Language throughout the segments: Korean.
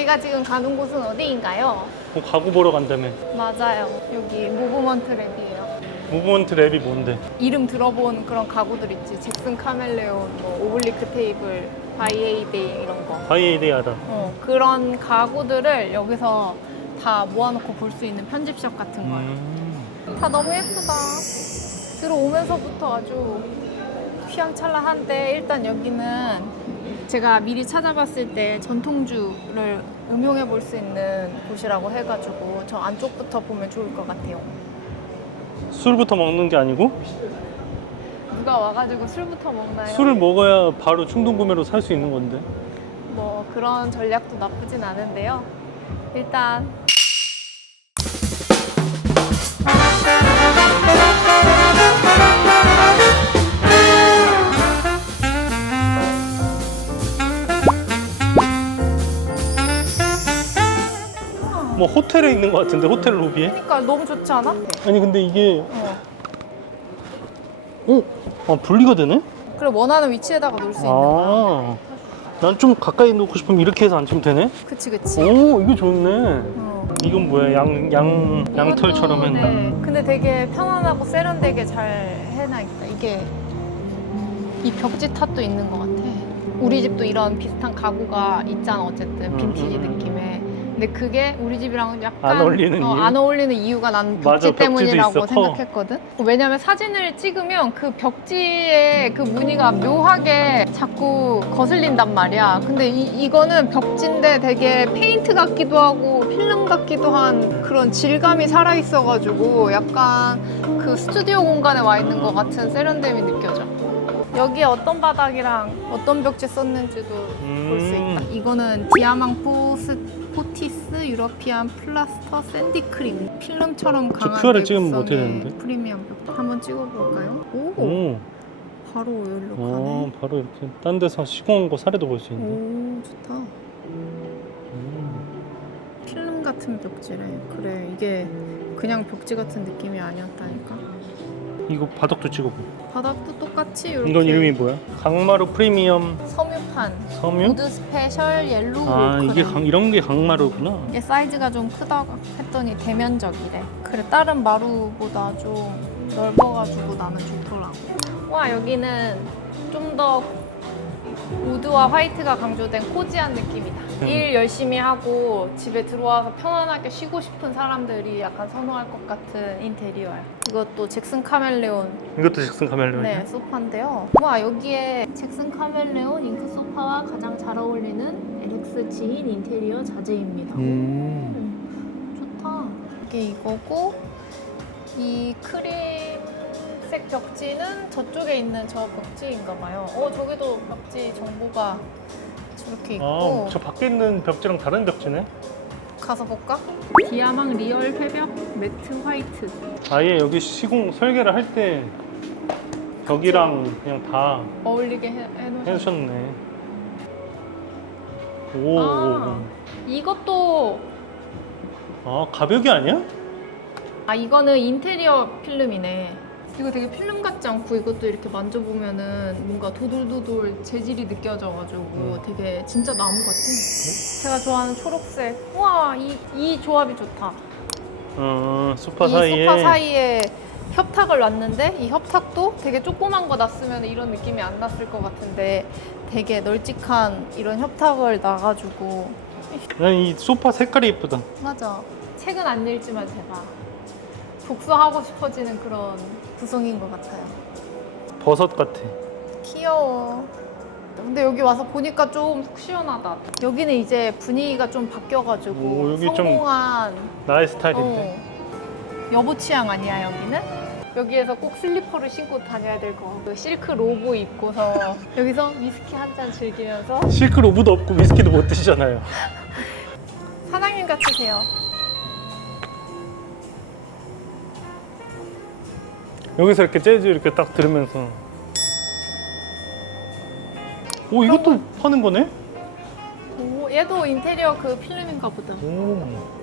저희가 지금 가는 곳은 어디인가요? 뭐 가구 보러 간다며. 맞아요. 여기 무브먼트 랩이에요. 무브먼트 랩이 뭔데? 이름 들어본 그런 가구들 있지. 잭슨 카멜레온, 뭐 오블리크 테이블, 바이에이데이 이런 거. 바이에이데이하다. 어, 그런 가구들을 여기서 다 모아놓고 볼 수 있는 편집샵 같은 거예요. 음. 다 너무 예쁘다. 들어오면서부터 아주 휘황찬란한데 일단 여기는 제가 미리 찾아봤을 때 전통주를 음용해 볼 수 있는 곳이라고 해가지고 저 안쪽부터 보면 좋을 것 같아요. 술부터 먹는 게 아니고 누가 와가지고 술부터 먹나요? 술을 먹어야 바로 충동 구매로 살 수 있는 건데. 뭐 그런 전략도 나쁘진 않은데요. 일단 뭐 호텔에 있는 것 같은데 호텔 로비에? 그러니까 너무 좋지 않아? 아니 근데 이게 어. 어? 아 분리가 되네? 그리고 원하는 위치에다가 놓을 수 있는 거야. 아. 난 좀 가까이 놓고 싶으면 이렇게 해서 앉으면 되네? 그치 그치. 오 이거 좋네. 어. 이건 뭐야? 양, 양, 양털처럼 이것도, 했나? 네. 근데 되게 편안하고 세련되게 잘 해놔있다. 이게 이 벽지 탓도 있는 것 같아. 우리 집도 이런 비슷한 가구가 있잖아 어쨌든 음, 빈티지 음, 음. 느낌의. 근데 그게 우리 집이랑 약간 안 어울리는 어, 이유? 안 어울리는 이유가 난 벽지 맞아, 벽지도 때문이라고 있어, 커. 생각했거든. 왜냐면 사진을 찍으면 그 벽지의 그 무늬가 묘하게 자꾸 거슬린단 말이야. 근데 이, 이거는 벽지인데 되게 페인트 같기도 하고 필름 같기도 한 그런 질감이 살아 있어가지고 약간 그 스튜디오 공간에 와 있는 것 같은 세련됨이 느껴져. 여기에 어떤 바닥이랑 어떤 벽지 썼는지도 볼수 음. 있다. 이거는 디아망 포스, 포티 스 유러피안 플라스터 샌디 크림 필름처럼 저 강한 QR을 찍으면 내구성의 되는데? 프리미엄 벽지 한번 찍어볼까요? 오, 오. 바로 여기로 어, 가네. 바로 이렇게 딴 데서 시공한 거 사례도 볼 수 있네. 오 좋다. 음. 필름 같은 벽지래. 그래 이게 그냥 벽지 같은 느낌이 아니었다니까. 이거 바닥도 찍어보. 바닥도 똑같이 이렇게. 이건 이름이 뭐야? 강마루 프리미엄 섬 유판. 섬유? 우드 스페셜 옐로우 아 오크래. 이게 강, 이런 게 강마루구나. 이게 사이즈가 좀 크다고 했더니 대면적이래. 그래 다른 마루보다 좀 넓어가지고 나는 좋더라고. 와 여기는 좀 더 우드와 화이트가 강조된 코지한 느낌이다. 음. 일 열심히 하고 집에 들어와서 편안하게 쉬고 싶은 사람들이 약간 선호할 것 같은 인테리어야. 이것도 잭슨 카멜레온 이것도 잭슨 카멜레온이야? 네, 소파인데요. 와, 여기에 잭슨 카멜레온 잉크 소파와 가장 잘 어울리는 LX 지인 인테리어 자재입니다. 음. 오, 좋다. 이게 이거고 이 크림 색 벽지는 저쪽에 있는 저 벽지인가 봐요. 어, 저기도 벽지 정보가 저렇게 있고 아, 저 밖에 있는 벽지랑 다른 벽지네? 가서 볼까? 디아망 리얼 회벽 매트 화이트. 아예 여기 시공 설계를 할 때 벽이랑 그냥 다 어울리게 해, 해놓으셨 해주셨네. 오. 아. 이것도 아, 가벽이 아니야? 아 이거는 인테리어 필름이네. 이거 되게 필름 같지 않고 이것도 이렇게 만져보면은 뭔가 도돌도돌 재질이 느껴져가지고 음. 되게 진짜 나무 같아. 제가 좋아하는 초록색. 우와 이, 이 조합이 좋다. 어, 소파 이 사이에. 소파 사이에 협탁을 놨는데 이 협탁도 되게 조그만 거 놨으면 이런 느낌이 안 났을 것 같은데 되게 널찍한 이런 협탁을 놔가지고 난이 소파 색깔이 예쁘다. 맞아. 책은 안 읽지만 제발 독서하고 싶어지는 그런 구성인 것 같아요. 버섯 같아. 귀여워. 근데 여기 와서 보니까 좀 속 시원하다. 여기는 이제 분위기가 좀 바뀌어가지고 오, 여기 좀 성공한 나의 스타일인데. 어, 여보 취향 아니야 여기는? 여기에서 꼭 슬리퍼를 신고 다녀야 될 거. 같고 실크 로고 입고서 여기서 위스키 한 잔 즐기면서 실크 로브도 없고 위스키도 못 드시잖아요. 사장님 같으세요. 여기서 이렇게 재즈 이렇게 딱 들으면서. 오, 이것도 파는 거네? 오, 얘도 인테리어 그 필름인가 보다. 오.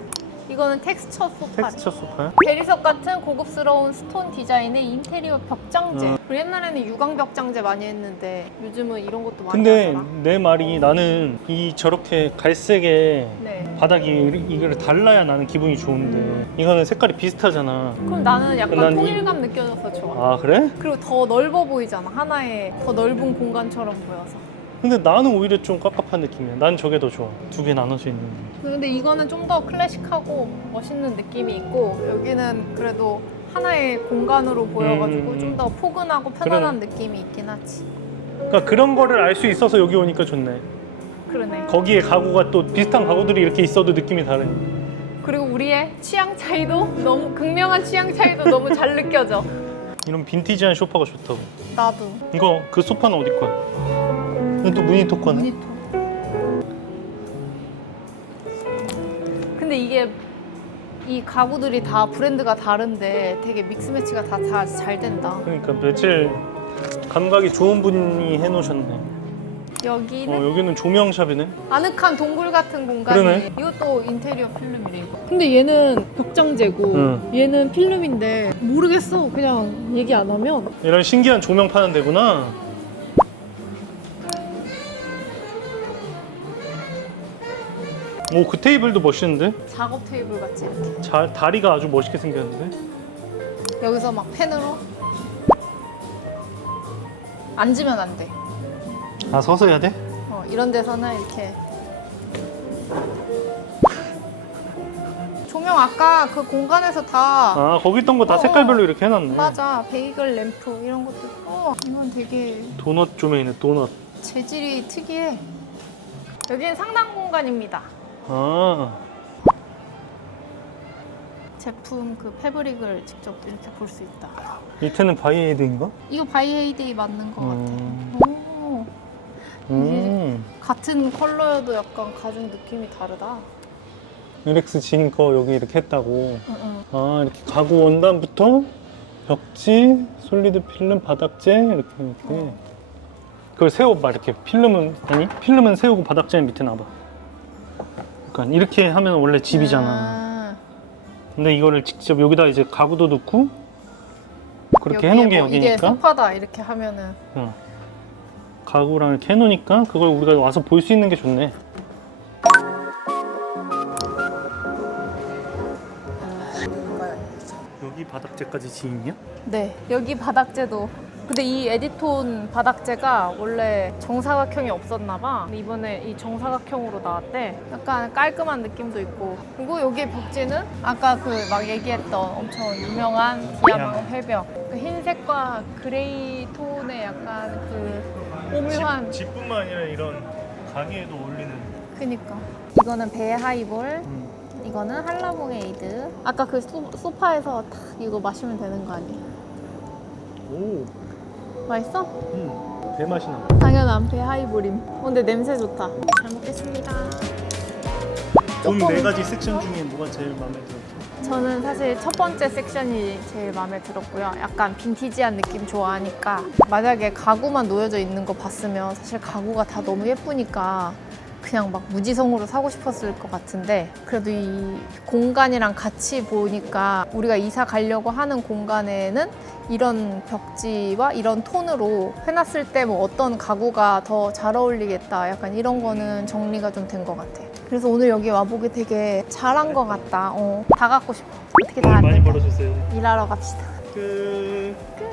이거는 텍스처 소파래. 텍스처 소파야? 대리석 같은 고급스러운 스톤 디자인의 인테리어 벽장재. 어. 우리 옛날에는 유광 벽장재 많이 했는데 요즘은 이런 것도 많이 근데 하더라. 내 말이 나는 이 저렇게 갈색의 네. 바닥이 이걸 달라야 나는 기분이 좋은데 이거는 색깔이 비슷하잖아. 그럼 나는 약간 난 이- 통일감 느껴져서 좋아. 아 그래? 그리고 더 넓어 보이잖아. 하나의 더 넓은 공간처럼 보여서. 근데 나는 오히려 좀 깝깝한 느낌이야. 난 저게 더 좋아. 두 개 나눠져 있는. 근데 이거는 좀 더 클래식하고 멋있는 느낌이 있고 여기는 그래도 하나의 공간으로 보여가지고 음. 좀 더 포근하고 편안한 느낌이 있긴 하지. 그러니까 그런 거를 알 수 있어서 여기 오니까 좋네. 그러네. 거기에 가구가 또 비슷한 가구들이 이렇게 있어도 느낌이 다르니. 그리고 우리의 취향 차이도 너무 극명한 취향 차이도 너무 잘 느껴져. 이런 빈티지한 소파가 좋다고. 나도. 이거 그 소파는 어디 거야? 이건 또 무니토 거네. 모니터. 근데 이게 이 가구들이 다 브랜드가 다른데 되게 믹스 매치가 다 잘 된다. 그러니까 며칠 감각이 좋은 분이 해놓으셨네. 여기는 어 여기는 조명샵이네. 아늑한 동굴 같은 공간이 그러네. 이것도 인테리어 필름이래 이거. 근데 얘는 벽장재고 응. 얘는 필름인데 모르겠어 그냥 얘기 안 하면 이런 신기한 조명 파는 데구나. 오 그 테이블도 멋있는데? 작업 테이블 같지 이렇게 자, 다리가 아주 멋있게 생겼는데? 여기서 막 펜으로 앉으면 안 돼. 아 서서 해야 돼? 어, 이런 데서는 이렇게 조명 아까 그 공간에서 다 아 거기 있던 거 다 어. 색깔별로 이렇게 해놨네. 맞아 베이글 램프 이런 것도 있고 이건 되게 도넛 조명이네 도넛. 재질이 특이해. 여기는 상당 공간입니다. 아 제품 그 패브릭을 직접 이렇게 볼 수 있다. 밑에는 바이에이드인가? 이거 바이헤이데이 맞는 것 음. 같아. 오, 음. 같은 컬러여도 약간 가죽 느낌이 다르다. 유렉스 지인 거 여기 이렇게 했다고. 응, 응. 아 이렇게 가구 원단부터 벽지, 솔리드 필름, 바닥재 이렇게 이렇게. 그걸 세워 봐 이렇게 필름은 아니 필름은 세우고 바닥재는 밑에 놔봐. 그러니까 이렇게 하면 원래 집이잖아. 아, 근데 이거를 직접 여기다 이제 가구도 넣고 그렇게 여기에 해놓은 게뭐 이게 여기니까 소파다 이렇게 하면은 어. 가구랑 이렇게 해놓으니까 그걸 우리가 와서 볼 수 있는 게 좋네. 여기 바닥재까지 지인이야? 네 여기 바닥재도 근데 이 에디톤 바닥재가 원래 정사각형이 없었나 봐. 근데 이번에 이 정사각형으로 나왔대. 약간 깔끔한 느낌도 있고. 그리고 여기 벽지는 아까 그 막 얘기했던 엄청 유명한 디아망 회벽 그 흰색과 그레이 톤의 약간 그 오묘한 집, 뿐만 아니라 이런 가게에도 어울리는. 그니까. 이거는 배 하이볼. 음. 이거는 한라봉 에이드. 아까 그 소, 소파에서 탁 이거 마시면 되는 거 아니야 오, 맛있어? 음, 배 맛이 나. 당연한 배 하이볼임. 어, 근데 냄새 좋다. 잘 먹겠습니다. 돈 조금- 네 가지 섹션 중에 뭐가 제일 마음에 들었어? 저는 사실 첫 번째 섹션이 제일 마음에 들었고요. 약간 빈티지한 느낌 좋아하니까 만약에 가구만 놓여져 있는 거 봤으면 사실 가구가 다 너무 예쁘니까 그냥 막 무지성으로 사고 싶었을 것 같은데 그래도 이 공간이랑 같이 보니까 우리가 이사 가려고 하는 공간에는 이런 벽지와 이런 톤으로 해놨을 때 뭐 어떤 가구가 더 잘 어울리겠다 약간 이런 거는 정리가 좀 된 것 같아. 그래서 오늘 여기 와보기 되게 잘한 것 같다. 어, 다 갖고 싶어. 어떻게 다안 많이 될까? 벌어주세요. 일하러 갑시다. 끝. 끝.